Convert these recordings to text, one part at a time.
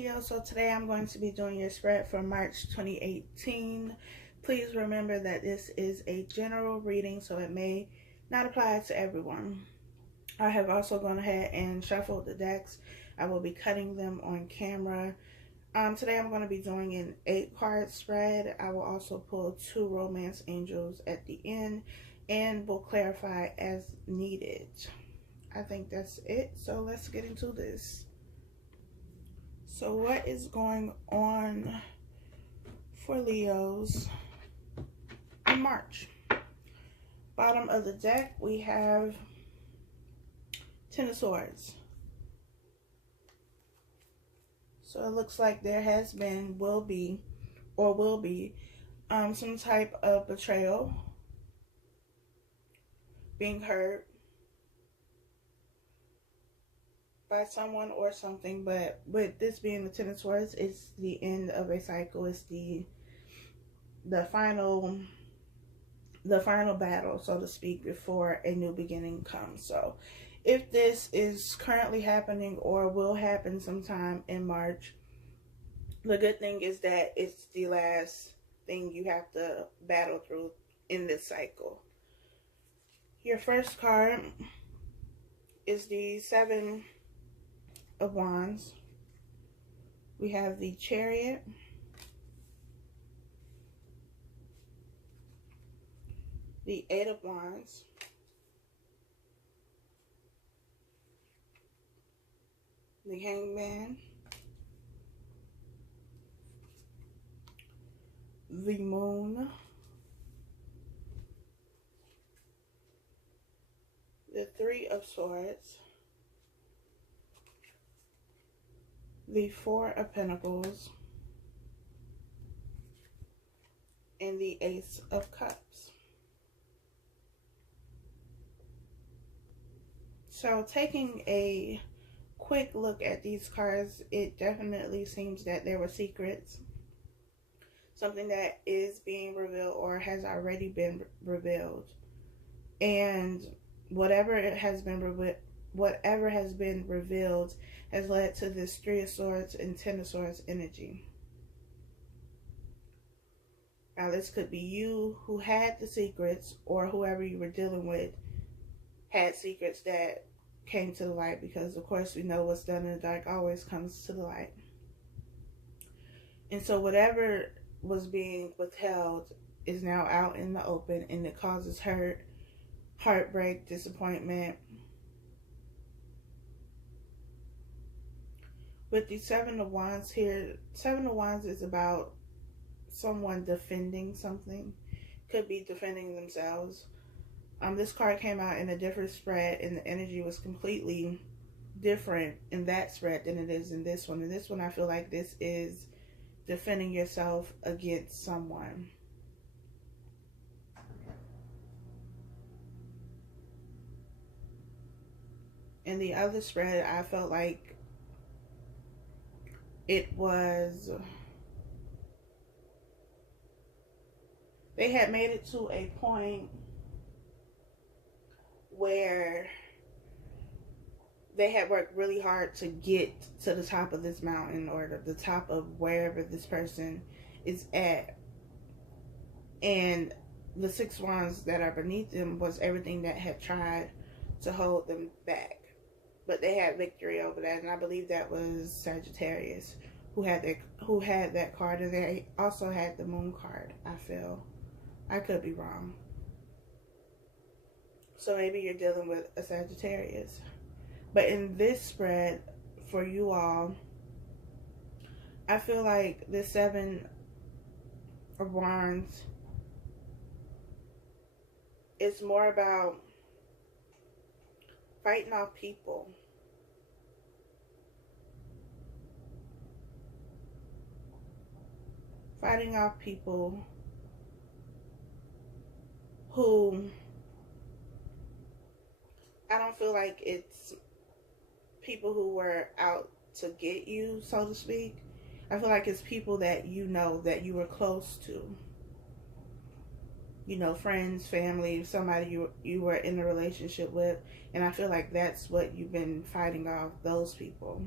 Leo, so today I'm going to be doing your spread for March 2018. Please remember that this is a general reading, so it may not apply to everyone. I have also gone ahead and shuffled the decks. I will be cutting them on camera. Today I'm going to be doing an 8-card spread. I will also pull 2 romance angels at the end and will clarify as needed. I think that's it, so let's get into this. So what is going on for Leos in March? Bottom of the deck, we have Ten of Swords. So it looks like there has been, will be some type of betrayal being hurt by someone or something, but with this being the Ten of Swords, it's the end of a cycle. It's the final battle, so to speak, before a new beginning comes. So if this is currently happening or will happen sometime in March, the good thing is that it's the last thing you have to battle through in this cycle. Your first card is the Seven of Wands. We have the Chariot, the Eight of Wands, the Hangman, the Moon, the Three of Swords, the Four of Pentacles, and the Ace of Cups. So taking a quick look at these cards, it definitely seems that there were secrets. Something that is being revealed or has already been revealed. And whatever has been revealed has led to this Three of Swords and Ten of Swords energy. Now this could be you who had the secrets, or whoever you were dealing with had secrets that came to the light, because of course we know what's done in the dark always comes to the light. And so whatever was being withheld is now out in the open, and it causes hurt, heartbreak, disappointment. With the Seven of Wands here, Seven of Wands is about someone defending something. Could be defending themselves. This card came out in a different spread, and the energy was completely different in that spread than it is in this one. In this one, I feel like this is defending yourself against someone. In the other spread, I felt like it was, they had made it to a point where they had worked really hard to get to the top of this mountain, or the top of wherever this person is at. And the Six Wands that are beneath them was everything that had tried to hold them back. But they had victory over that, and I believe that was Sagittarius who had that card, and they also had the Moon card, I feel. I could be wrong. So maybe you're dealing with a Sagittarius. But in this spread, for you all, I feel like the Seven of Wands is more about fighting off people. Fighting off people who, I don't feel like it's people who were out to get you, so to speak. I feel like it's people that you know, that you were close to. You know, friends, family, somebody you were in a relationship with. And I feel like that's what you've been fighting off, those people.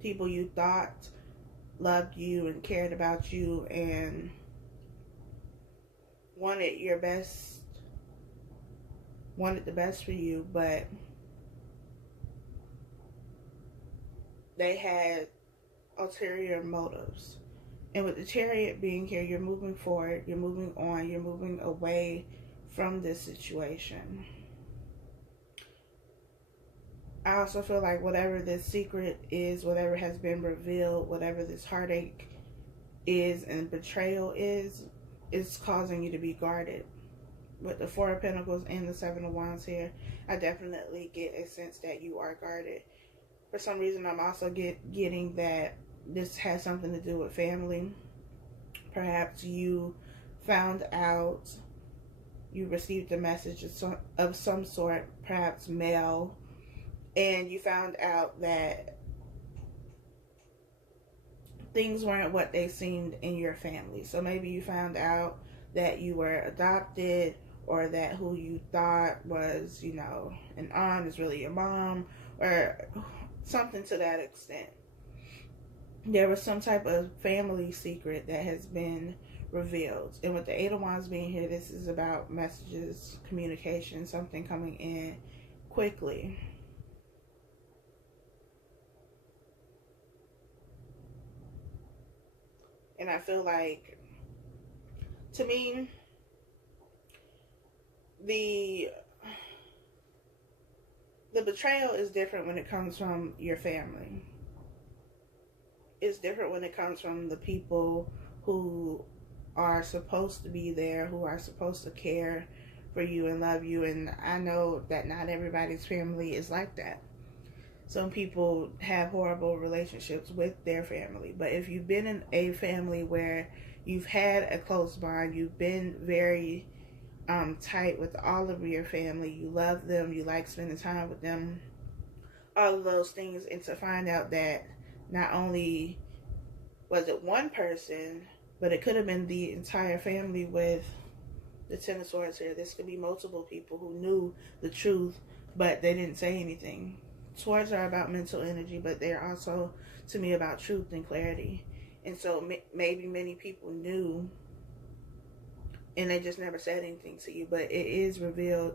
People you thought loved you and cared about you and wanted your best, wanted the best for you, but they had ulterior motives. And with the Chariot being here, you're moving forward, you're moving on, you're moving away from this situation. I also feel like whatever this secret is, whatever has been revealed, whatever this heartache is and betrayal is causing you to be guarded. With the Four of Pentacles and the Seven of Wands here, I definitely get a sense that you are guarded. For some reason, I'm also getting that this has something to do with family. Perhaps you found out, you received a message of some sort, perhaps mail, and you found out that things weren't what they seemed in your family. So maybe you found out that you were adopted, or that who you thought was, you know, an aunt is really your mom, or something to that extent. There was some type of family secret that has been revealed. And with the Eight of Wands being here, this is about messages, communication, something coming in quickly. And I feel like, to me, the betrayal is different when it comes from your family. It's different when it comes from the people who are supposed to be there, who are supposed to care for you and love you. And I know that not everybody's family is like that. Some people have horrible relationships with their family. But if you've been in a family where you've had a close bond, you've been very tight with all of your family, you love them, you like spending time with them, all of those things, and to find out that not only was it one person, but it could have been the entire family with the Ten of Swords here. This could be multiple people who knew the truth, but they didn't say anything. Swords are about mental energy, but they're also, to me, about truth and clarity. And so maybe many people knew, and they just never said anything to you, but it is revealed,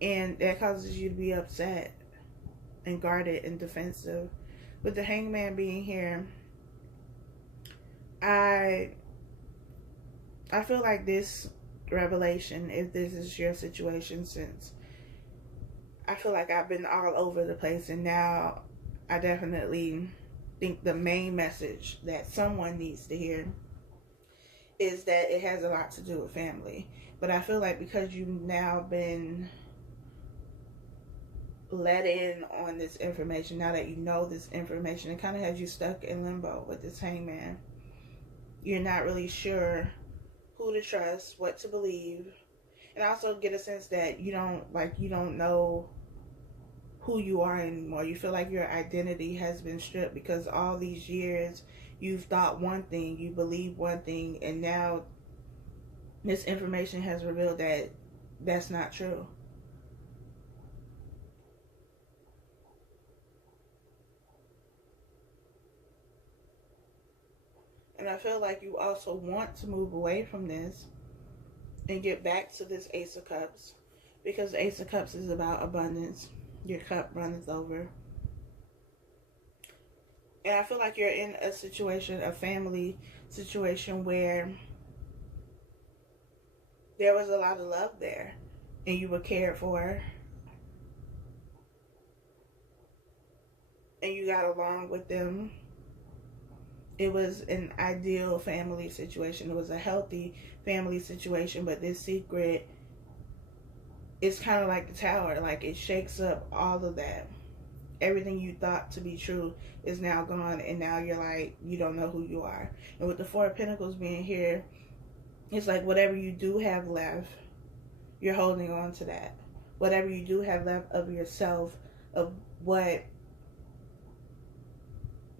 and that causes you to be upset and guarded and defensive. With the Hangman being here, I feel like this revelation, if this is your situation, since I feel like I've been all over the place, and now I definitely think the main message that someone needs to hear is that it has a lot to do with family. But I feel like because you've now been let in on this information, now that you know this information, it kind of has you stuck in limbo with this Hangman. You're not really sure who to trust, what to believe. And I also get a sense that you don't know who you are anymore. You feel like your identity has been stripped because all these years you've thought one thing, you believe one thing, and now this information has revealed that that's not true. And I feel like you also want to move away from this and get back to this Ace of Cups, because the Ace of Cups is about abundance. Your cup runneth over. And I feel like you're in a situation, a family situation, where there was a lot of love there and you were cared for and you got along with them. It was an ideal family situation. It was a healthy family situation, but this secret is kind of like the Tower. Like, it shakes up all of that. Everything you thought to be true is now gone, and now you're like, you don't know who you are. And with the Four of Pentacles being here, it's like whatever you do have left, you're holding on to that. Whatever you do have left of yourself, of what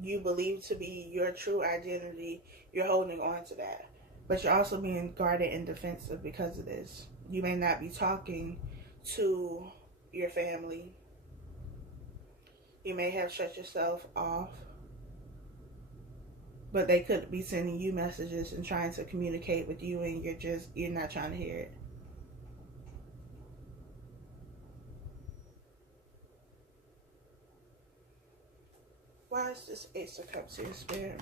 you believe to be your true identity, you're holding on to that. But you're also being guarded and defensive because of this. You may not be talking to your family. You may have shut yourself off. but they could be sending you messages and trying to communicate with you, and you're not trying to hear it. Why is this Ace of Cups here, Spirit?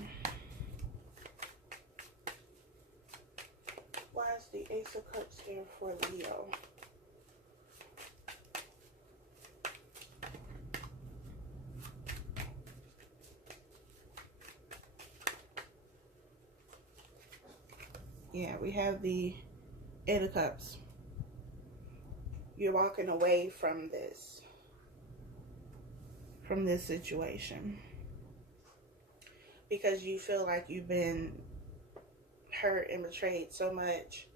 Why is the Ace of Cups here for Leo? Yeah, we have the Eight of Cups. You're walking away from this situation because you feel like you've been hurt and betrayed so much,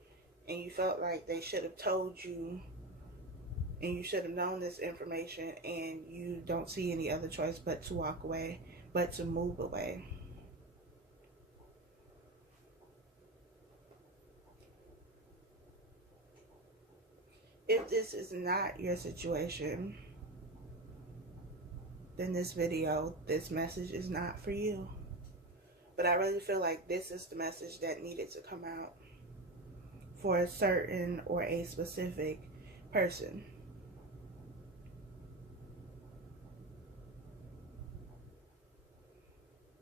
and you felt like they should have told you and you should have known this information, and you don't see any other choice but to walk away, but to move away. If this is not your situation, then this video, this message is not for you. But I really feel like this is the message that needed to come out for a certain or a specific person.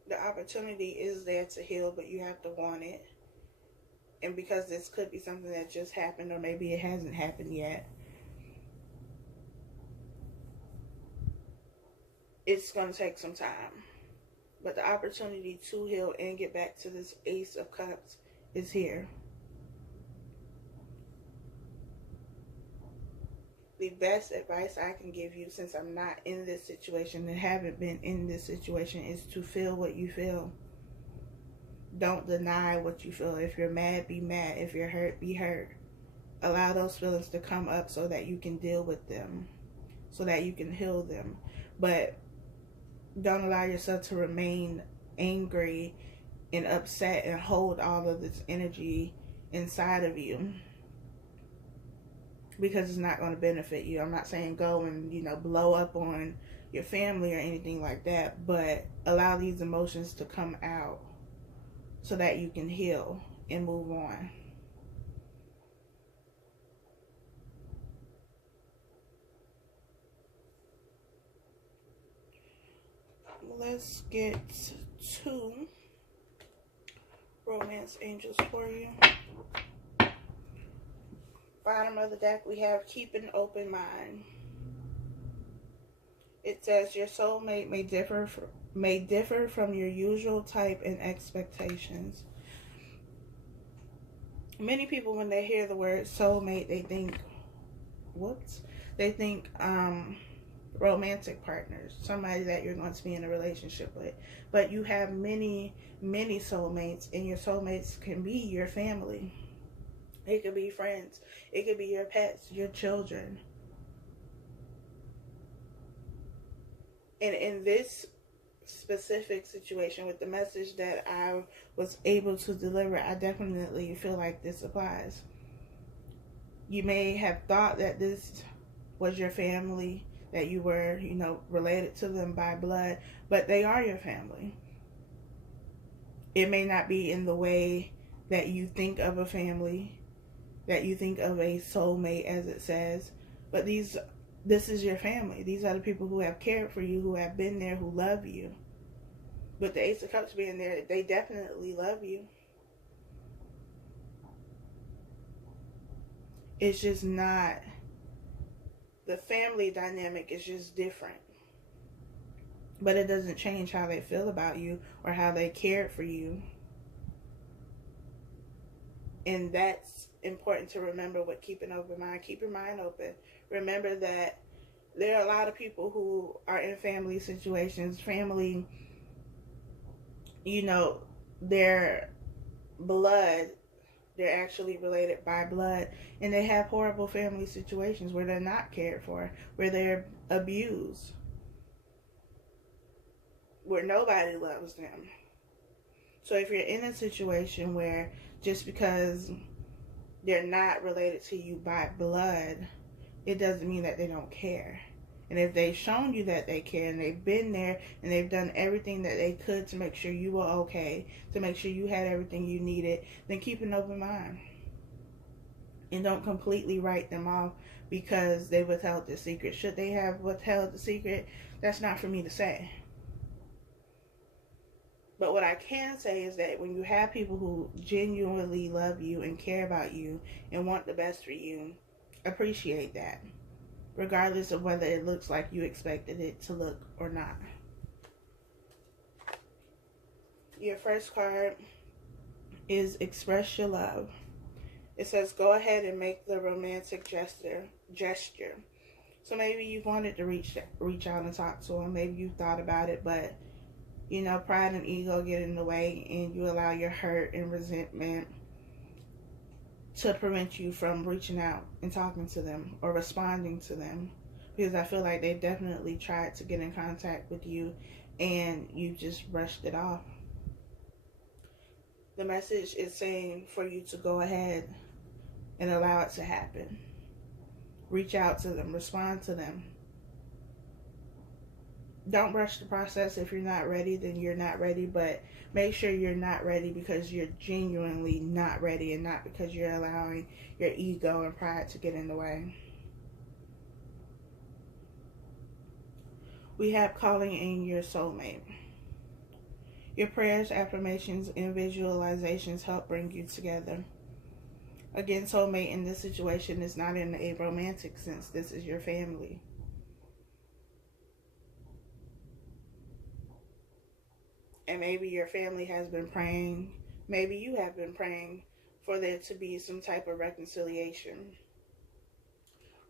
The opportunity is there to heal, but you have to want it. And because this could be something that just happened, or maybe it hasn't happened yet, it's going to take some time. But the opportunity to heal and get back to this Ace of Cups is here. The best advice I can give you, since I'm not in this situation and haven't been in this situation, is to feel what you feel. Don't deny what you feel. If you're mad, be mad. If you're hurt, be hurt. Allow those feelings to come up so that you can deal with them, so that you can heal them. But don't allow yourself to remain angry and upset and hold all of this energy inside of you, because it's not going to benefit you. I'm not saying go and, blow up on your family or anything like that, but allow these emotions to come out so that you can heal and move on. Let's get to romance angels for you. Bottom of the deck, we have keep an open mind. It says your soulmate may differ from your usual type and expectations. Many people, when they hear the word soulmate, they think, They think romantic partners, somebody that you're going to be in a relationship with. But you have many, many soulmates, and your soulmates can be your family. It could be friends. It could be your pets, your children. And in this specific situation, with the message that I was able to deliver, I definitely feel like this applies. You may have thought that this was your family, that you were, related to them by blood, but they are your family. It may not be in the way that you think of a family, that you think of a soulmate, as it says, but this is your family. These are the people who have cared for you, who have been there, who love you. With the Ace of Cups being there, they definitely love you. It's just not, the family dynamic is just different. But it doesn't change how they feel about you or how they cared for you. And that's important to remember with keeping an open mind. Keep your mind open. Remember that there are a lot of people who are in family situations, their blood, they're actually related by blood, and they have horrible family situations where they're not cared for, where they're abused, where nobody loves them. So if you're in a situation where just because they're not related to you by blood, it doesn't mean that they don't care. And if they've shown you that they care and they've been there and they've done everything that they could to make sure you were okay, to make sure you had everything you needed, then keep an open mind. And don't completely write them off because they withheld the secret. Should they have withheld the secret? That's not for me to say. But what I can say is that when you have people who genuinely love you and care about you and want the best for you, appreciate that, regardless of whether it looks like you expected it to look or not. Your first card is Express Your Love. It says, go ahead and make the romantic gesture. So maybe you wanted to reach out and talk to him. Maybe you thought about it, but you know, pride and ego get in the way, and you allow your hurt and resentment to prevent you from reaching out and talking to them or responding to them. Because I feel like they definitely tried to get in contact with you and you just brushed it off. The message is saying for you to go ahead and allow it to happen. Reach out to them, respond to them. Don't rush the process. If you're not ready, then you're not ready, but make sure you're not ready because you're genuinely not ready and not because you're allowing your ego and pride to get in the way. We have calling in your soulmate. Your prayers, affirmations, and visualizations help bring you together. Again, soulmate in this situation is not in a romantic sense. This is your family. And maybe your family has been praying, maybe you have been praying for there to be some type of reconciliation,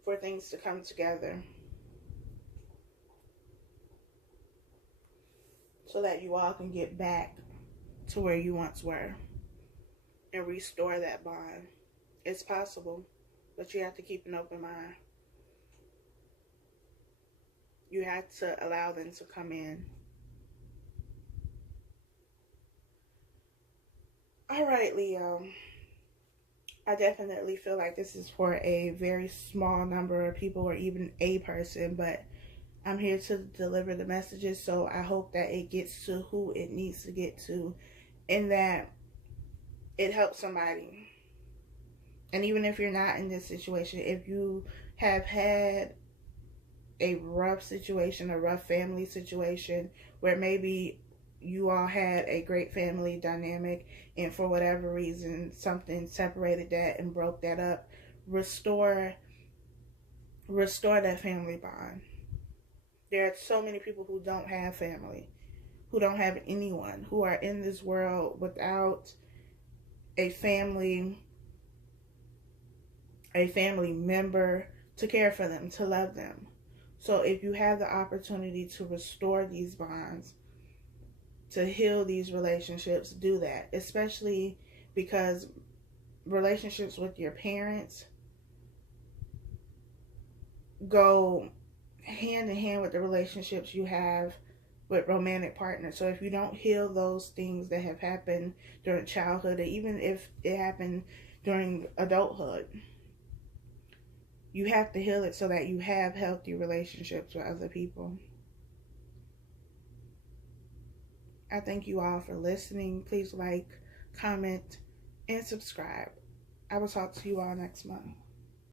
for things to come together, so that you all can get back to where you once were and restore that bond. It's possible, but you have to keep an open mind. You have to allow them to come in. All right, Leo. I definitely feel like this is for a very small number of people or even a person, but I'm here to deliver the messages, so I hope that it gets to who it needs to get to and that it helps somebody. And even if you're not in this situation, if you have had a rough situation, a rough family situation where maybe you all had a great family dynamic and for whatever reason something separated that and broke that up, restore that family bond. There are so many people who don't have family, who don't have anyone, who are in this world without a family member to care for them, to love them. So if you have the opportunity to restore these bonds, to heal these relationships, do that. Especially because relationships with your parents go hand in hand with the relationships you have with romantic partners. So if you don't heal those things that have happened during childhood, or even if it happened during adulthood, you have to heal it so that you have healthy relationships with other people. I thank you all for listening. Please like, comment, and subscribe. I will talk to you all next month.